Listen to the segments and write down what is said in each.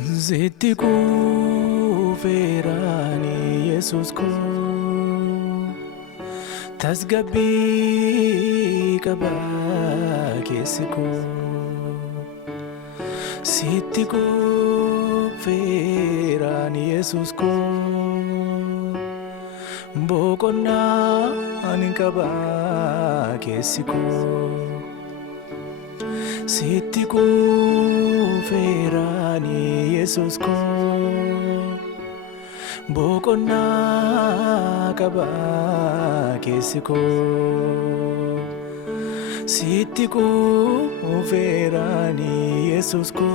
Zitti kufeerani Yesus ko tasgabbii qaba keessi koo Sitti kufeerani Yesus ko boqonnaan qaba keessi koo Sitti kufeerani Yesus ko boqonnaa qaba keessi koo Sitti kufeerani Yesus ko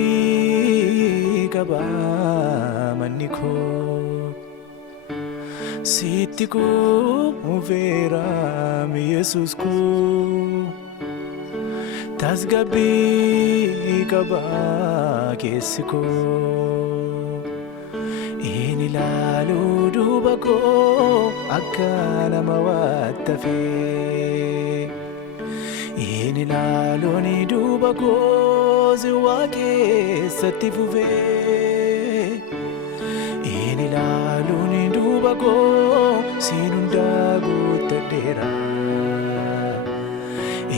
tasgabbii qaba manni koo Sitti kufeerani Yesus ko tasgabbii qaba keessi koo Inni ilaaluu duuba koo akka nama wattafee Inni ilaaluun duuba koo ziwaa keessatti fufee Inni ilaaluun duuba koo siin hundaa guuttadheera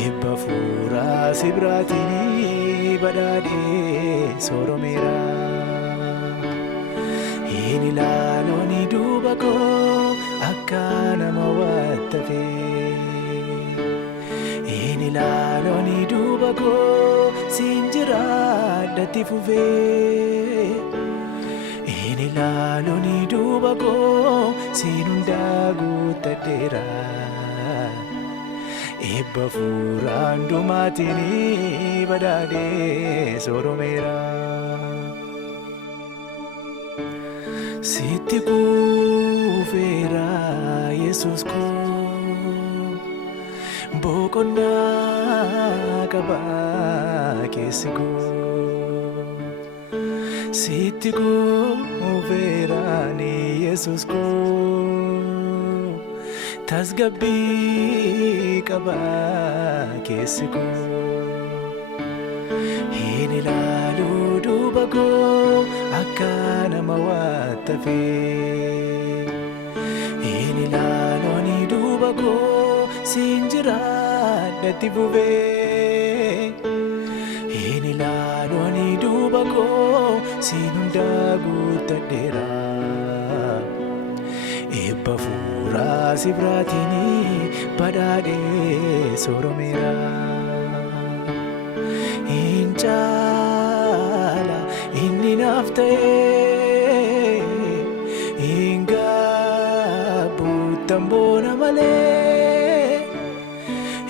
Ebba fuuraa si biraatiin badhaadhee sooromeera Inni ilaaluun duuba koo akka nama wattafee Inni ilaaluun duuba koo siin jiraadhatti fufee Inni ilaaluun duuba koo siin hundaa guuttadheera Ebba fuuraa hundumaatiin badhaadhee sooromeera Sitti kufeera Yesus ko boqonnaa qaba keessi koo Sitti kufeerani Yesus ko tasgabbii qaba keessi koo Inni ilaaluu duuba koo akka nama wattafee Inni ilaaluun duuba koo siin jiraadhatti fufee Inni ilaaluun duuba koo siin hundaa guuttadheera Ebba fuuraa si biraatiin badhaadhee sooromeera Hin caala inni naaf ta'ee Hin gaabbuuttan boona malee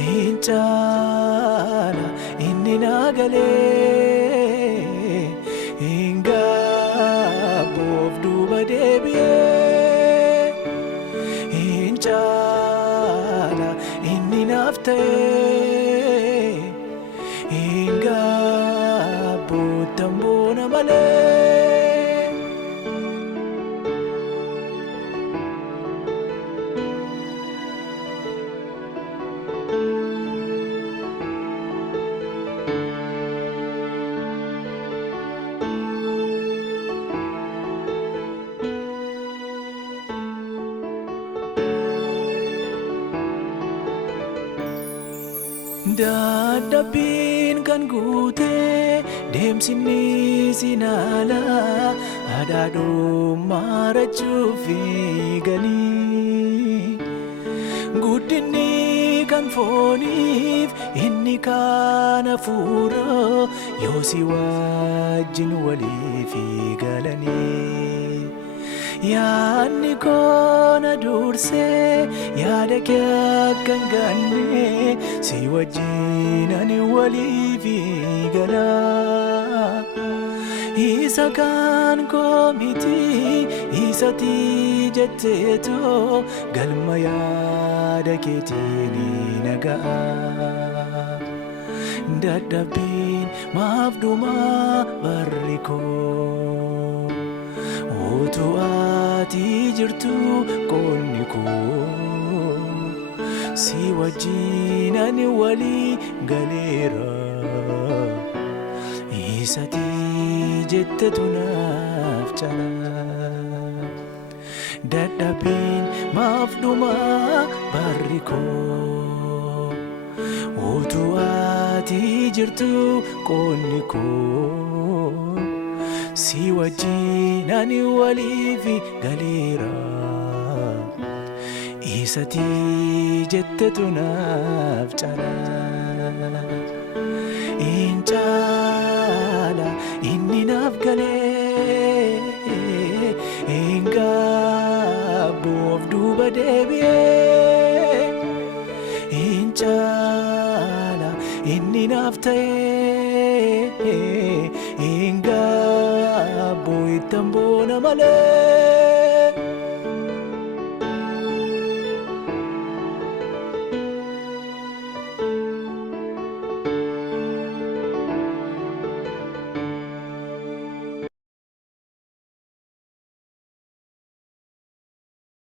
Hin caala inni naa galee Hin gaabbuuf duuba deebi'ee Hin caala inni naaf ta'ee Hin gaabbuuttan boona malee Dadhabbiin kan guutee deemsinni sinaala Adhaadhummaa rachuuf galii Guddinni kan fooniif inni kan hafuura Yoo si wajjin waliif galanii Yaadni koo na dursee yaada kee akka hin ganne Si wajjin ani waliif gala Isa kan koo miti isatti jetteetoo galma yaada keetiin naga'a Dadhabbiin maaf dhumaa barri koo Utuu ati jirtu qoonni koo Si wajjin ani walii galeera isati jettetu naaf cala. Dadhabbiin maaf dhuma barri koo utuu ati jirtu qoonni koo si wajjin ani waliif galeera. Isati jettetu naaf cala. In cala inni naaf galee in gabboof duuba deebi'ee. In cala inni naaf ta'ee in gabboo ittan boona malee.